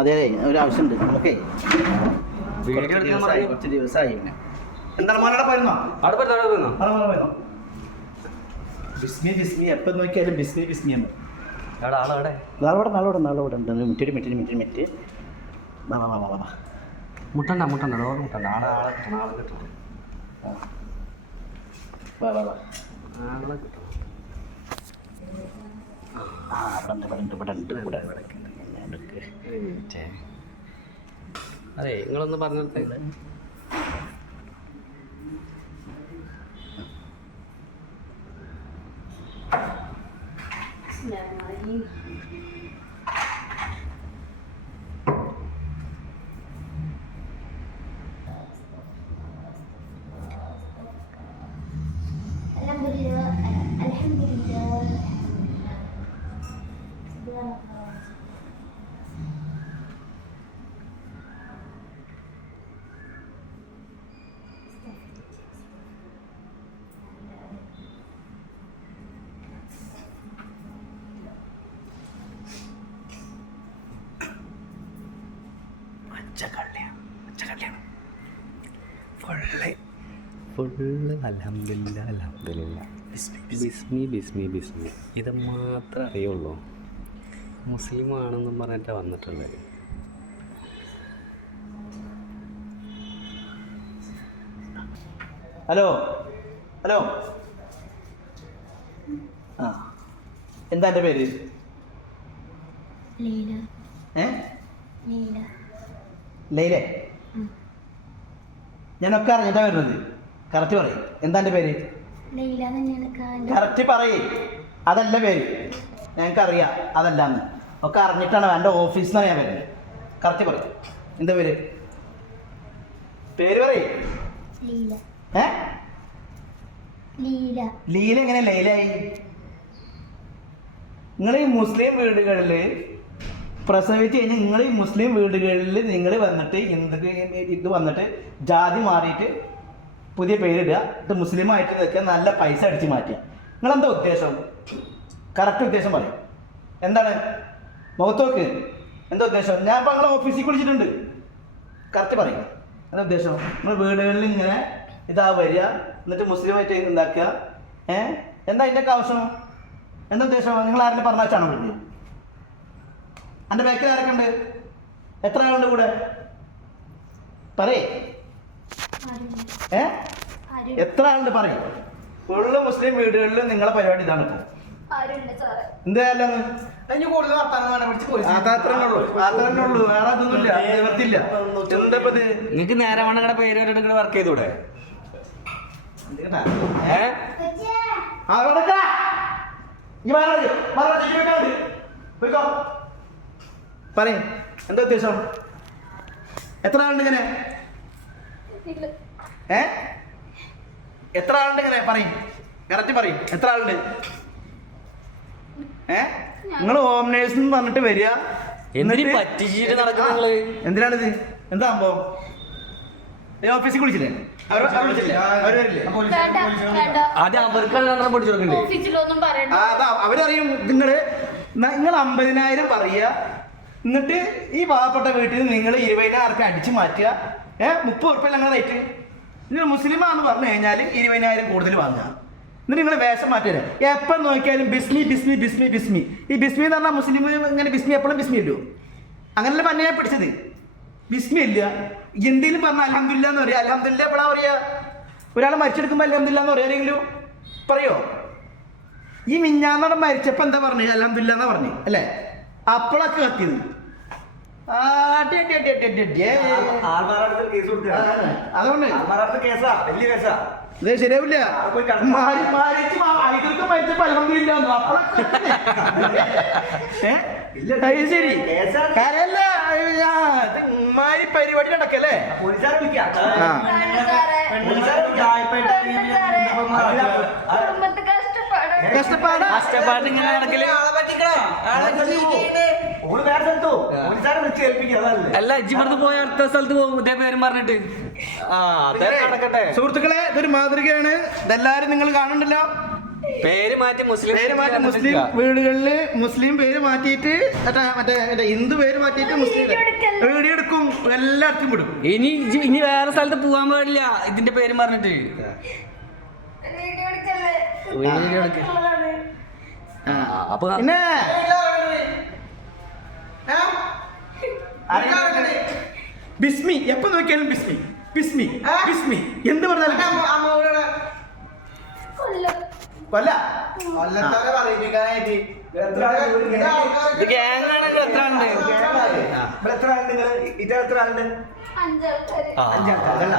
അതെ ഒരു ആവശ്യമുണ്ട് ഓക്കെ. കുറച്ച് ദിവസമായി പിന്നെ. എന്താണ് മോനോടെ പോയിരുന്നോ? ബിസ്മി ബിസ്മി എപ്പം നോക്കിയാലും ബിസ്മി ബിസ്മിയാണ്. നാളെ ഉണ്ട്. മിനിറ്റ് മുട്ടണ്ട ഡോർ മുട്ടണ്ട. ആളെ കിട്ടണം. ആളെ കിട്ടണം. അതെ നിങ്ങളൊന്ന് പറഞ്ഞിട്ട് ഫുള്ള് അൽഹംദുലില്ലാ ബിസ്മി ഇത് മാത്രമേ അറിയുള്ളൂ. മുസ്ലിം ആണെന്നും പറഞ്ഞിട്ടാണ് വന്നിട്ടുള്ളത്. ഹലോ ആ എന്താ എൻ്റെ പേര്? ലൈലേ. ഞാനൊക്കെ അറിഞ്ഞിട്ടാ വരുന്നത്. കറക്റ്റ് പറയും. എന്താ എൻ്റെ പേര്? കറക്റ്റ് പറയേ. അതല്ല പേര്, ഞങ്ങൾക്കറിയാം അതല്ലാന്ന്. ഒക്കെ അറിഞ്ഞിട്ടാണ് എൻ്റെ ഓഫീസിൽ നിന്നാണ് ഞാൻ വരുന്നത്. കറക്റ്റ് പറയും. എന്താ പേര്? പേര് പറയേ. ലീല എങ്ങനെ ലൈലായി? നിങ്ങൾ ഈ മുസ്ലിം വീടുകളിൽ പ്രസവിച്ച് കഴിഞ്ഞാൽ നിങ്ങൾ ഈ മുസ്ലിം വീടുകളിൽ നിങ്ങൾ വന്നിട്ട് ഇത് വന്നിട്ട് ജാതി മാറിയിട്ട് പുതിയ പേരിടുക, ഇത് മുസ്ലിമായിട്ട് നിൽക്കുക, നല്ല പൈസ അടിച്ച് മാറ്റുക. നിങ്ങളെന്താ ഉദ്ദേശം? കറക്റ്റ് ഉദ്ദേശം പറയും. എന്താണ്? മുഖത്തോക്ക് എന്താ ഉദ്ദേശം? ഞാൻ ഇപ്പോൾ നിങ്ങളെ ഓഫീസിൽ വിളിച്ചിട്ടുണ്ട്. കറക്റ്റ് പറയും. എന്താ ഉദ്ദേശം? നിങ്ങൾ വീടുകളിൽ ഇങ്ങനെ ഇതാ വരിക, എന്നിട്ട് മുസ്ലിമായിട്ട് ഉണ്ടാക്കുക. എന്താ അതിൻ്റെയൊക്കെ ആവശ്യം? എന്താ ഉദ്ദേശം? നിങ്ങൾ ആരെങ്കിലും പറഞ്ഞ വെച്ചാണോ വിളിച്ചത്? എൻ്റെ ബാക്കിൽ ആരൊക്കെ ഉണ്ട്? എത്ര ആളുണ്ട് കൂടെ? പറയേ. എത്ര ആളുണ്ട് പറയും. ഫുള്ള് മുസ്ലിം വീടുകളിൽ നിങ്ങളെ പരിപാടി ഇതാണ്. എന്തായാലും വേറെ അതൊന്നുമില്ല, നിവർത്തില്ല. എന്തപ്പത്? നിങ്ങക്ക് നേരമാണ് പേര് വർക്ക് ചെയ്തൂടെ? പറയും. എന്താ ഉദ്ദേശം? എത്ര ആളുണ്ട് ഇങ്ങനെ? എത്ര ആളുണ്ട് ഇങ്ങനെ? പറയും. കറക്റ്റ് പറയും. എത്ര ആളുണ്ട്? നിങ്ങൾ ഹോം നേഴ്സ് പറഞ്ഞിട്ട് വരിക. എന്തിനാണിത്? എന്താ സംഭവം? ഓഫീസിൽ വിളിച്ചില്ലേ? അവരറിയും. നിങ്ങൾ 50,000 പറയുക, എന്നിട്ട് ഈ പാവപ്പെട്ട വീട്ടിൽ നിങ്ങൾ 20,000 അടിച്ചു മാറ്റുക. 30 ഉറുപ്പിക ഞങ്ങൾ റേറ്റ്. നിങ്ങൾ മുസ്ലിമാണെന്ന് പറഞ്ഞു കഴിഞ്ഞാൽ 20,000 കൂടുതൽ വാങ്ങുക. എന്നിട്ട് നിങ്ങൾ വേഷം മാറ്റുക. എപ്പം നോക്കിയാലും ബിസ്മി ബിസ്മി ബിസ്മി ബിസ്മി. ഈ ബിസ്മി എന്ന് പറഞ്ഞാൽ മുസ്ലിം ഇങ്ങനെ ബിസ്മി എപ്പോഴും ബിസ്മി ഇല്ലു. അങ്ങനെയല്ല പന്നെ ഞാൻ പിടിച്ചത്. ബിസ്മി ഇല്ല. എന്തെങ്കിലും പറഞ്ഞാൽ അൽഹംദുലില്ലാ എന്ന് പറയാം. അൽഹംദുലില്ലാ എപ്പോഴാ പറയുക? ഒരാൾ മരിച്ചെടുക്കുമ്പോൾ അൽഹംദുലില്ലാ എന്ന് പറയാരെങ്കിലും പറയോ? ഈ മിഞ്ഞാന്നോടെ മരിച്ചപ്പോൾ എന്താ പറഞ്ഞു? അൽഹംദുലില്ലാ എന്നാ പറഞ്ഞു അല്ലേ? അപ്പോഴൊക്കെ കത്തിയത്. അതുകൊണ്ട് ഇത് ശരിയാവില്ല. ശരി കാര്യല്ല. ഉമ്മാരി പരിപാടി നടക്കല്ലേ? കഷ്ടപ്പാട് ഇങ്ങനെ നടക്കല്. അല്ല ഇജ്ജിപ്പുറത്ത് പോയ അടുത്ത സ്ഥലത്ത് പോകും ഇതേ പേരും പറഞ്ഞിട്ട്. നടക്കട്ടെ സുഹൃത്തുക്കളെ, ഇതൊരു മാതൃകയാണ്. ഇതെല്ലാരും നിങ്ങൾ കാണണ്ടല്ലോ. പേര് മാറ്റി മുസ്ലിം പേര് മാറ്റി മുസ്ലിം വീടുകളിൽ മുസ്ലിം പേര് മാറ്റിയിട്ട് മറ്റേ ഹിന്ദു പേര് മാറ്റിയിട്ട് മുസ്ലിം വീഡിയോ എടുക്കും, എല്ലായിടത്തും വിടും. ഇനി വേറെ സ്ഥലത്ത് പോകാൻ പാടില്ല ഇതിന്റെ പേര് പറഞ്ഞിട്ട്. വീഡിയോ എടുക്ക. അപ്പൊ പിന്നെ ബിസ്മി എപ്പോ നോക്കിയാലും ബിസ്മി ബിസ്മി ബിസ്മി എന്ത് പറഞ്ഞാലും കൊല്ല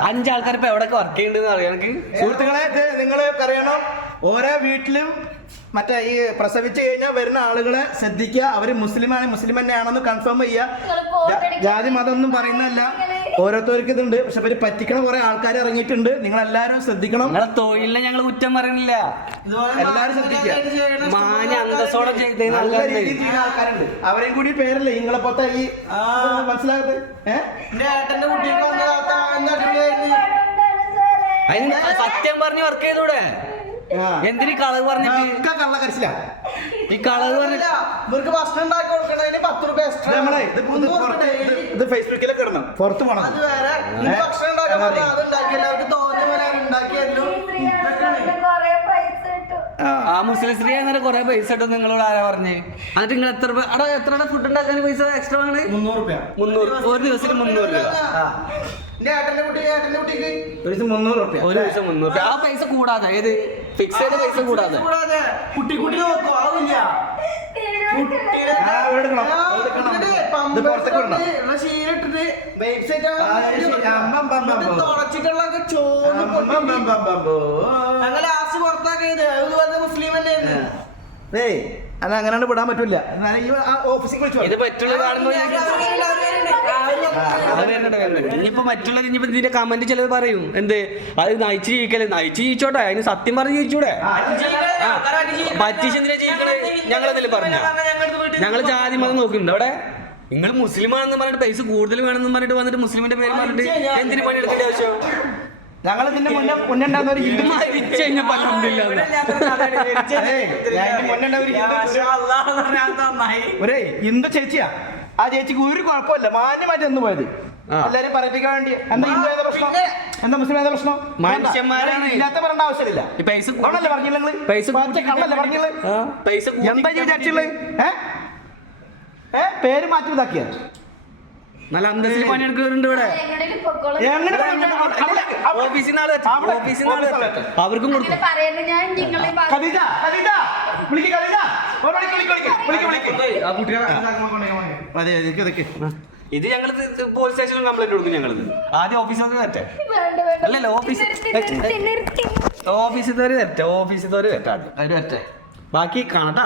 അഞ്ചാൾക്കാർ ഇപ്പൊ എവിടെ വർക്ക് ചെയ്യുന്നുണ്ടെന്ന് അറിയാം എനിക്ക്. സുഹൃത്തുക്കളെ, ഇത് നിങ്ങൾക്ക് അറിയണം, ഓരോ വീട്ടിലും മറ്റേ ഈ പ്രസവിച്ചു കഴിഞ്ഞാൽ വരുന്ന ആളുകളെ ശ്രദ്ധിക്കുക. അവര് മുസ്ലിമാണ്, മുസ്ലിം തന്നെയാണെന്ന് കൺഫേം ചെയ്യുക. ജാതി മതം ഒന്നും പറയുന്നതല്ല, ഓരോരുത്തർക്ക് ഇതുണ്ട്. പക്ഷെ ഇവര് പറ്റിക്കണ കുറെ ആൾക്കാർ ഇറങ്ങിയിട്ടുണ്ട്. നിങ്ങൾ എല്ലാവരും ശ്രദ്ധിക്കണം. നിങ്ങളെ തൊഴിലിനെ ഞങ്ങൾ കുറ്റം പറയണില്ല, എല്ലാവരും ശ്രദ്ധിക്കുക. മാന്യ അന്തസ്സോടെ ചെയ്ത നല്ല രീതിയിൽ ചെയ്യുന്ന ആൾക്കാരുണ്ട്. അവരെയും കൂടി പേരല്ലേ നിങ്ങളെ പോലത്തെ ഈ മനസ്സിലാകത്ത്. അതിന് സത്യം പറഞ്ഞ് വർക്ക് ചെയ്തൂടെ? എന്തിനീ കളവ് പറഞ്ഞിട്ട്? കള്ള കരച്ചില്ല ഈ കളവ് പറഞ്ഞിട്ട് ഇവർക്ക് ഭക്ഷണം ഉണ്ടാക്കി കൊടുക്കണതിന് 10 രൂപ എക്സ്ട്രാ. ഇത് ഫേസ്ബുക്കിലൊക്കെ ഇടണം, പുറത്ത് പോണം. അത് വേറെ. ഭക്ഷണം ഉണ്ടാക്കാൻ അത് ഉണ്ടാക്കി എല്ലാവർക്കും തോന്നിയ പോലെ ഉണ്ടാക്കിയല്ലോ. ആ മുസ്ലിം സ്ത്രീ അങ്ങനെ കൊറേ പൈസ ഇട്ടു നിങ്ങളോട് ആരാ പറഞ്ഞേ? എന്നിട്ട് നിങ്ങൾ എത്ര ഫുഡ് ഉണ്ടാക്കാൻ പൈസ എക്സ്ട്രാ ആണ്? 300 ഒരു ദിവസത്തിന് 300 രൂപ. എന്റെ ഏട്ടന്റെ കുട്ടിക്ക് ഒരു ദിവസം 300 റുപ്യ. ഒരു ദിവസം 300 രൂപ. ആ പൈസ കൂടാതെ ഏത് ഫിക്സ് ചെയ്ത പൈസ കൂടാതെ കുട്ടി നോക്കൂ ആവില്ല. ശീലിട്ടിട്ട് വെബ്സൈറ്റ് തുടച്ചിട്ടുള്ള അങ്ങനെ ലാസ്റ്റ് പുറത്താക്കിയത് അതുപോലെ മുസ്ലിം തന്നെയായിരുന്നു. അത് അങ്ങനെ വിടാൻ പറ്റൂല. ഓഫീസിൽ വിളിച്ചു ഇത് മറ്റുള്ള കാണുമ്പോൾ ഇനിയിപ്പോ മറ്റുള്ള ഇനിയിപ്പോ ഇതിന്റെ കമന്റ് ചിലവ് പറയും എന്ത് അത് നയിച്ച് ജീവിക്കല്, നയിച്ച് ജീവിച്ചോട്ടെ, അതിന് സത്യം പറഞ്ഞ് ജീവിച്ചൂടെ? പറ്റിച്ചെന്തിനാ ജീവിക്കണേ? ഞങ്ങളെന്തെങ്കിലും പറഞ്ഞു? ഞങ്ങള് ജാതി മതം നോക്കുന്നുണ്ട് അവിടെ. നിങ്ങൾ മുസ്ലിം ആണെന്ന് പറഞ്ഞിട്ട് പൈസ കൂടുതൽ വേണമെന്ന് പറഞ്ഞിട്ട് വന്നിട്ട് മുസ്ലിമിന്റെ പേര് പറഞ്ഞിട്ട് എന്തിനു പണി എടുക്കേണ്ട ആവശ്യം? ഞങ്ങൾ ഇതിന്റെ മുന്നേ ഉണ്ടാകുന്ന ഒരു ഹിന്ദു ഒരേ ഹിന്ദു ചേച്ചിയാ. ആ ചേച്ചിക്ക് ഒരു കുഴപ്പമില്ല, മാന്യമായിട്ട് ഒന്ന് പോയത്. എല്ലാരും പറയിപ്പിക്കാൻ വേണ്ടി എന്താ ഹിന്ദു ഏതാ പ്രശ്നം, എന്താ മുസ്ലിം ഏതാ പ്രശ്നം? മനുഷ്യന്മാരാണ്. ഇല്ലാത്ത പറയേണ്ട ആവശ്യമില്ല. പൈസ കള്ളല്ലേ പറഞ്ഞില്ല നിങ്ങള്? കള്ളല്ലേ പറഞ്ഞില്ലേ? പൈസ എന്താ വിചാരിച്ചുള്ളത്? പേര് മാറ്റി ഇതാക്കിയ നല്ല അന്തസ്സിൽ പണിയെടുക്കുന്നുണ്ട് ഇവിടെ. ഓഫീസിൽ നാളെ അവർക്കും കൊടുക്കും. ഇത് ഞങ്ങൾ പോലീസ് സ്റ്റേഷനിൽ കംപ്ലൈന്റ് കൊടുക്കും. ഞങ്ങളത് ആദ്യം ഓഫീസിൽ തരട്ടെ. അല്ലല്ലോ ഓഫീസിൽ തരട്ടെ. ബാക്കി കാണട്ടാ.